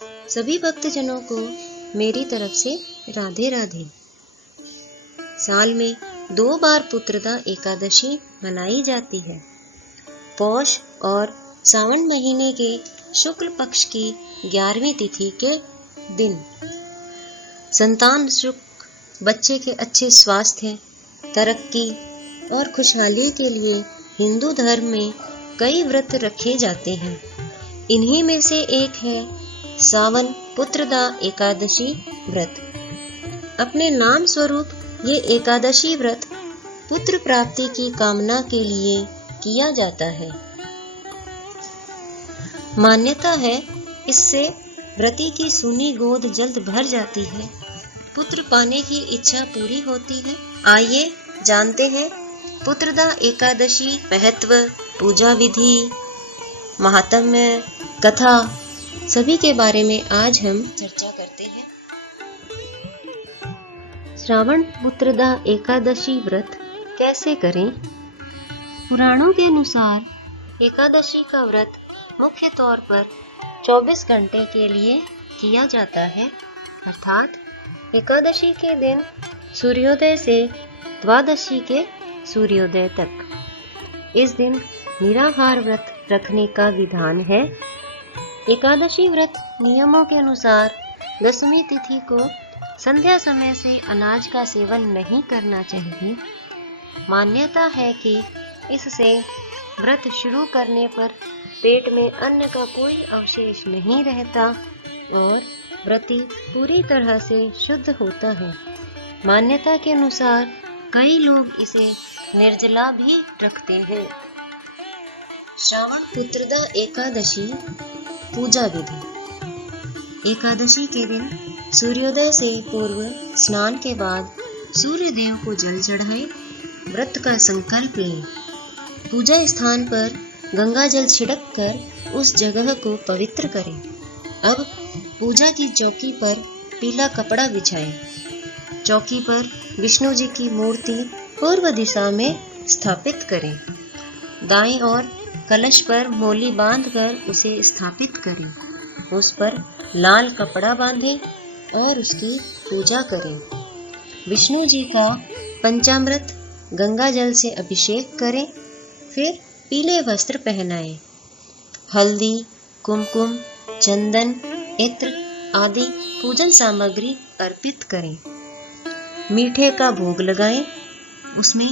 सभी भक्तजनों को मेरी तरफ से राधे राधे। साल में 2 बार पुत्रदा एकादशी मनाई जाती है। पौष और सावन महीने के शुक्ल पक्ष की 11वीं तिथि के दिन। संतान सुख, बच्चे के अच्छे स्वास्थ्य, तरक्की और खुशहाली के लिए हिंदू धर्म में कई व्रत रखे जाते हैं। इन्हीं में से एक है सावन पुत्रदा एकादशी व्रत। अपने नाम स्वरूप ये एकादशी व्रत पुत्र प्राप्ति की कामना के लिए किया जाता है। मान्यता है इससे व्रती की सूनी गोद जल्द भर जाती है, पुत्र पाने की इच्छा पूरी होती है। आइए जानते हैं पुत्रदा एकादशी महत्व, पूजा विधि, महात्म्य, कथा सभी के बारे में आज हम चर्चा करते हैं। श्रावण पुत्रदा एकादशी व्रत कैसे करें? पुराणों के अनुसार एकादशी का व्रत मुख्य तौर पर 24 घंटे के लिए किया जाता है, अर्थात एकादशी के दिन सूर्योदय से द्वादशी के सूर्योदय तक। इस दिन निराहार व्रत रखने का विधान है। एकादशी व्रत नियमों के अनुसार 10वीं तिथि को संध्या समय से अनाज का सेवन नहीं करना चाहिए। मान्यता है कि इससे व्रत शुरू करने पर पेट में अन्न का कोई अवशेष नहीं रहता और व्रती पूरी तरह से शुद्ध होता है। मान्यता के अनुसार कई लोग इसे निर्जला भी रखते हैं। श्रावण पुत्रदा एकादशी पूजा विधि। एकादशी के दिन सूर्योदय से पूर्व स्नान के बाद सूर्य देव को जल चढ़ाएं, व्रत का संकल्प लें। पूजा स्थान पर गंगा जल छिड़क कर उस जगह को पवित्र करें। अब पूजा की चौकी पर पीला कपड़ा बिछाएं। चौकी पर विष्णु जी की मूर्ति पूर्व दिशा में स्थापित करें। दाईं ओर कलश पर मोली बांधकर उसे स्थापित करें। उस पर लाल कपड़ा बांधें और उसकी पूजा करें। विष्णु जी का पंचामृत गंगा जल से अभिषेक करें। फिर पीले वस्त्र पहनाएं। हल्दी, कुमकुम, चंदन, इत्र आदि पूजन सामग्री अर्पित करें। मीठे का भोग लगाएं। उसमें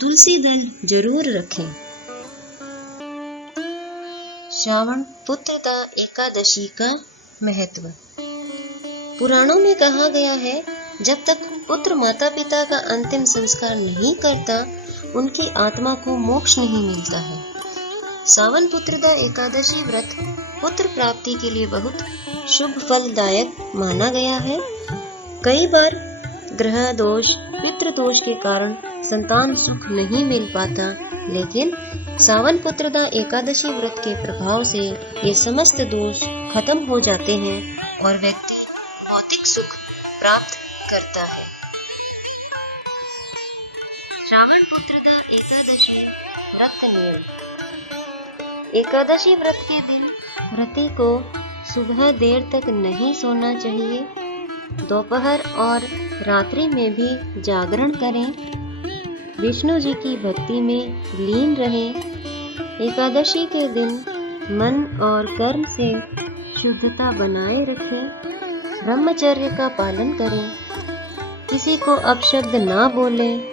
तुलसी दल जरूर रखें। श्रावण पुत्रदा एकादशी का महत्व। पुराणों में कहा गया है, जब तक पुत्र माता पिता का अंतिम संस्कार नहीं करता, उनकी आत्मा को मोक्ष नहीं मिलता है। सावन पुत्रदा एकादशी व्रत पुत्र प्राप्ति के लिए बहुत शुभ फलदायक माना गया है। कई बार ग्रह दोष, पितृ दोष के कारण संतान सुख नहीं मिल पाता, लेकिन सावन पुत्रदा एकादशी व्रत के प्रभाव से ये समस्त दोष खत्म हो जाते हैं और व्यक्ति भौतिक सुख प्राप्त करता है। श्रावण पुत्रदा एकादशी व्रत नियम। एकादशी व्रत के दिन व्रती को सुबह देर तक नहीं सोना चाहिए। दोपहर और रात्रि में भी जागरण करें। विष्णु जी की भक्ति में लीन रहें। एकादशी के दिन मन और कर्म से शुद्धता बनाए रखें। ब्रह्मचर्य का पालन करें। किसी को अपशब्द ना बोलें।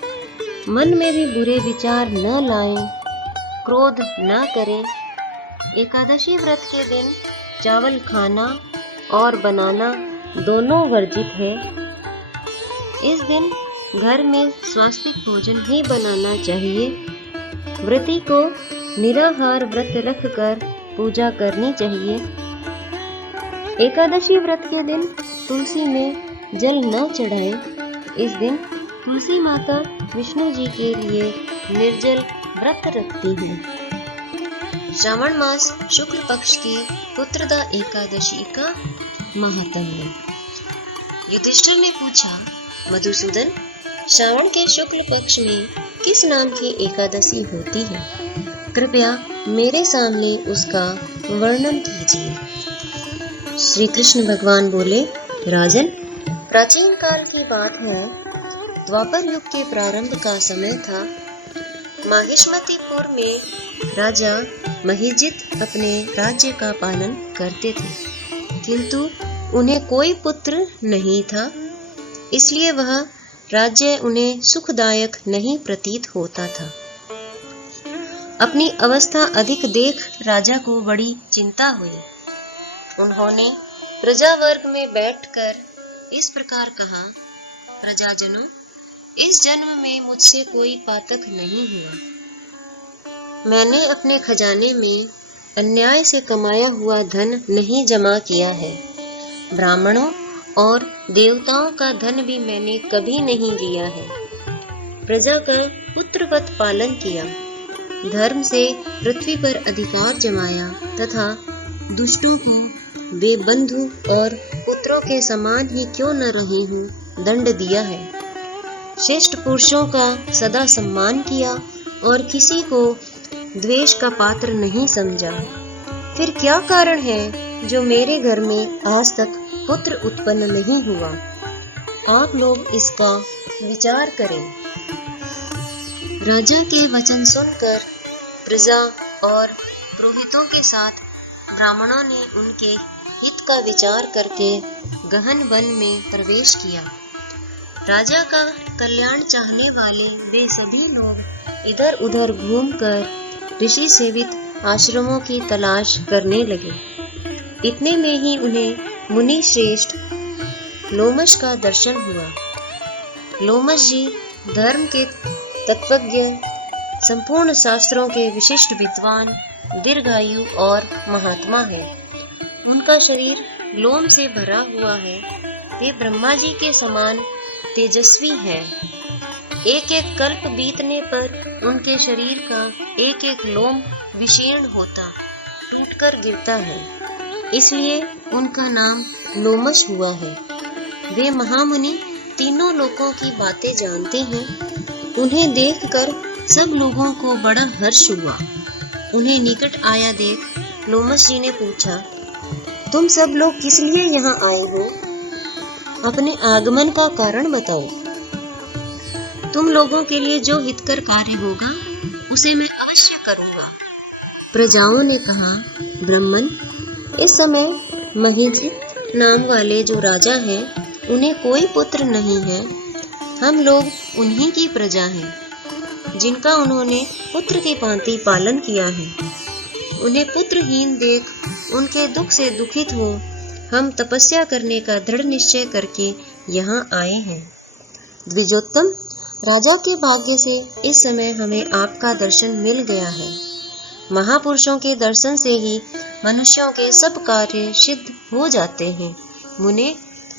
मन में भी बुरे विचार न लाएं। क्रोध न करें। एकादशी व्रत के दिन चावल खाना और बनाना दोनों वर्जित है। इस दिन घर में स्वास्तिक भोजन ही बनाना चाहिए। व्रती को निराहार व्रत रखकर पूजा करनी चाहिए। एकादशी व्रत के दिन तुलसी में जल न चढ़ाएं। इस दिन तुलसी माता विष्णु जी के लिए निर्जल व्रत रखती हैं। श्रावण मास शुक्ल पक्ष की पुत्रदा एकादशी का महात्म्य। युधिष्ठिर ने पूछा, मधुसूदन, श्रावण के शुक्ल पक्ष में किस नाम की एकादशी होती है? कृपया मेरे सामने उसका वर्णन कीजिए। श्री कृष्ण भगवान बोले, राजन, प्राचीन काल की बात है। द्वापर युग के प्रारंभ का समय था। माहिष्मतीपुर में राजा महिजित अपने राज्य का पालन करते थे, किंतु उन्हें कोई पुत्र नहीं था, इसलिए वह राज्य उन्हें सुखदायक नहीं प्रतीत होता था। अपनी अवस्था अधिक देख राजा को बड़ी चिंता हुई। उन्होंने प्रजावर्ग में बैठकर इस प्रकार कहा, प्रजाजनों, इस जन्म में मुझसे कोई पातक नहीं हुआ। मैंने अपने खजाने में अन्याय से कमाया हुआ धन नहीं जमा किया है। ब्राह्मणों और देवताओं का धन भी मैंने कभी नहीं लिया है। प्रजा का पुत्रवत पालन किया, धर्म से पृथ्वी पर अधिकार जमाया तथा दुष्टों को वे बंधु और पुत्रों के समान ही क्यों न रहे हों दंड दिया है। श्रेष्ठ पुरुषों का सदा सम्मान किया और किसी को द्वेष का पात्र नहीं समझा। फिर क्या कारण है जो मेरे घर में आज तक पुत्र उत्पन्न नहीं हुआ? आप लोग इसका विचार करें। राजा के वचन सुनकर प्रजा और पुरोहितों के साथ ब्राह्मणों ने उनके हित का विचार करके गहन वन में प्रवेश किया। राजा का कल्याण चाहने वाले वे सभी लोग इधर उधर घूमकर ऋषि सेवित आश्रमों की तलाश करने लगे। इतने में ही उन्हें मुनि श्रेष्ठ लोमश का दर्शन हुआ। लोमश जी धर्म के तत्वज्ञ, संपूर्ण शास्त्रों के विशिष्ट विद्वान, दीर्घायु और महात्मा है। उनका शरीर लोम से भरा हुआ है। वे ब्रह्मा जी के समान तेजस्वी है। एक एक कल्प बीतने पर उनके शरीर का एक एक लोम विशीर्ण होता, टूटकर गिरता है, इसलिए उनका नाम लोमश हुआ है। वे महामुनि तीनों लोकों की बातें जानते हैं। उन्हें देखकर सब लोगों को बड़ा हर्ष हुआ। उन्हें निकट आया देख लोमश जी ने पूछा, तुम सब लोग किस लिए यहाँ आए हो? अपने आगमन का कारण बताओ। तुम लोगों के लिए जो हितकर कार्य होगा उसे मैं अवश्य करूँगा। प्रजाओं ने कहा, ब्राह्मण, इस समय महिजित नाम वाले जो राजा हैं, उन्हें कोई पुत्र नहीं है। हम लोग उन्हीं की प्रजा हैं, जिनका उन्होंने पुत्र की भांति पालन किया है। उन्हें पुत्रहीन देख उनके दुख से दुखित हो हम तपस्या करने का दृढ़ निश्चय करके यहाँ आए हैं। द्विजोत्तम, राजा के भाग्य से इस समय हमें आपका दर्शन मिल गया है। महापुरुषों के दर्शन से ही मनुष्यों के सब कार्य सिद्ध हो जाते हैं। मुने,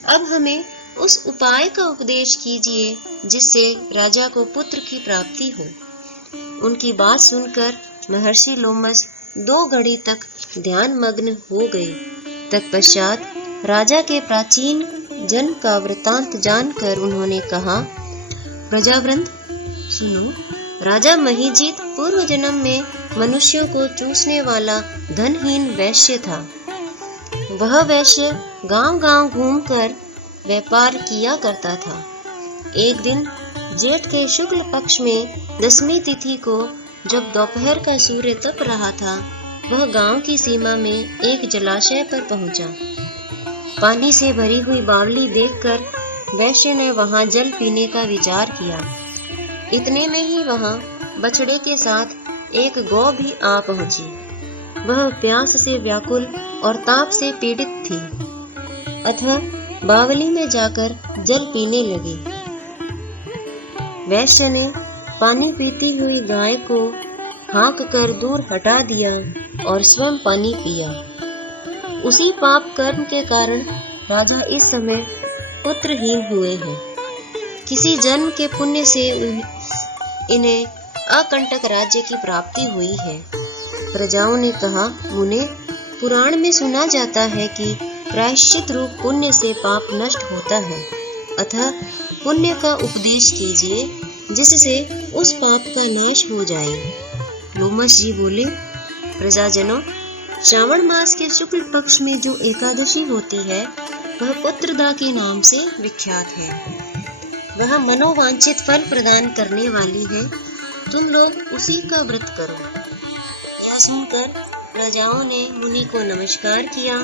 अब हमें उस उपाय का उपदेश कीजिए जिससे राजा को पुत्र की प्राप्ति हो। उनकी बात सुनकर महर्षि लोमश 2 घड़ी तक ध्यान मग्न हो गए। तत्पश्चात राजा के प्राचीन जन्म का वृतांत जानकर उन्होंने कहा, प्रजावृंद सुनो, राजा महिजित पूर्व जन्म में मनुष्यों को चूसने वाला धनहीन वैश्य था। वह वैश्य गांव-गांव घूमकर व्यापार किया करता था। एक दिन जेठ के शुक्ल पक्ष में 10वीं तिथि को जब दोपहर का सूर्य तप रहा था, वह गांव की सीमा में एक जलाशय पर पहुंचा। पानी से भरी हुई बावली देखकर वैश्य ने वहां जल पीने का विचार किया। इतने में ही वहां बछड़े के साथ एक गौ भी आ पहुंची। वह प्यास से व्याकुल और ताप से पीड़ित थी, अतः बावली में जाकर जल पीने लगी। वैश्य ने पानी पीती हुई गाय को हाँक कर दूर हटा दिया और स्वयं पानी पिया। उसी पाप कर्म के कारण राजा इस समय पुत्रहीन हुए हैं। किसी जन्म के पुण्य से इन्हें अकंटक राज्य की प्राप्ति हुई है। प्रजाओं ने कहा, मुने, पुराण में सुना जाता है कि प्रायश्चित रूप पुण्य से पाप नष्ट होता है, अतः पुण्य का उपदेश कीजिए जिससे उस पाप का नाश हो जाए। लोमश जी बोले, प्रजाजनों, श्रावण मास के शुक्ल पक्ष में जो एकादशी होती है वह पुत्रदा के नाम से विख्यात है। वह मनोवांछित फल प्रदान करने वाली है। तुम लोग उसी का व्रत करो। यह सुनकर प्रजाओं ने मुनि को नमस्कार किया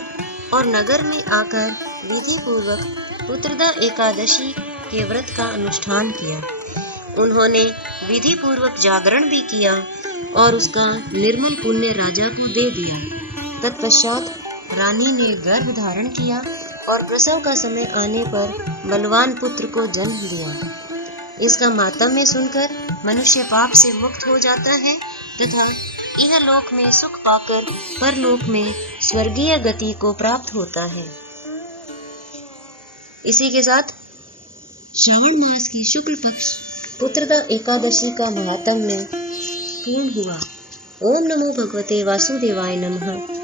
और नगर में आकर विधि पूर्वक पुत्रदा एकादशी के व्रत का अनुष्ठान किया। उन्होंने विधि पूर्वक जागरण भी किया और उसका निर्मल पुण्य राजा को दे दिया। तत्पश्चात रानी ने गर्भ धारण किया और प्रसव का समय आने पर बलवान पुत्र को जन्म दिया। इसका मातम्य सुनकर मनुष्य पाप से मुक्त हो जाता है तथा यह लोक में सुख पाकर परलोक में स्वर्गीय गति को प्राप्त होता है। इसी के साथ श्रावण मास की शुक्ल पक्ष पुत्रदा एकादशी का महात्म्य पूर्ण हुआ। ओम नमो भगवते वासुदेवाय नमः।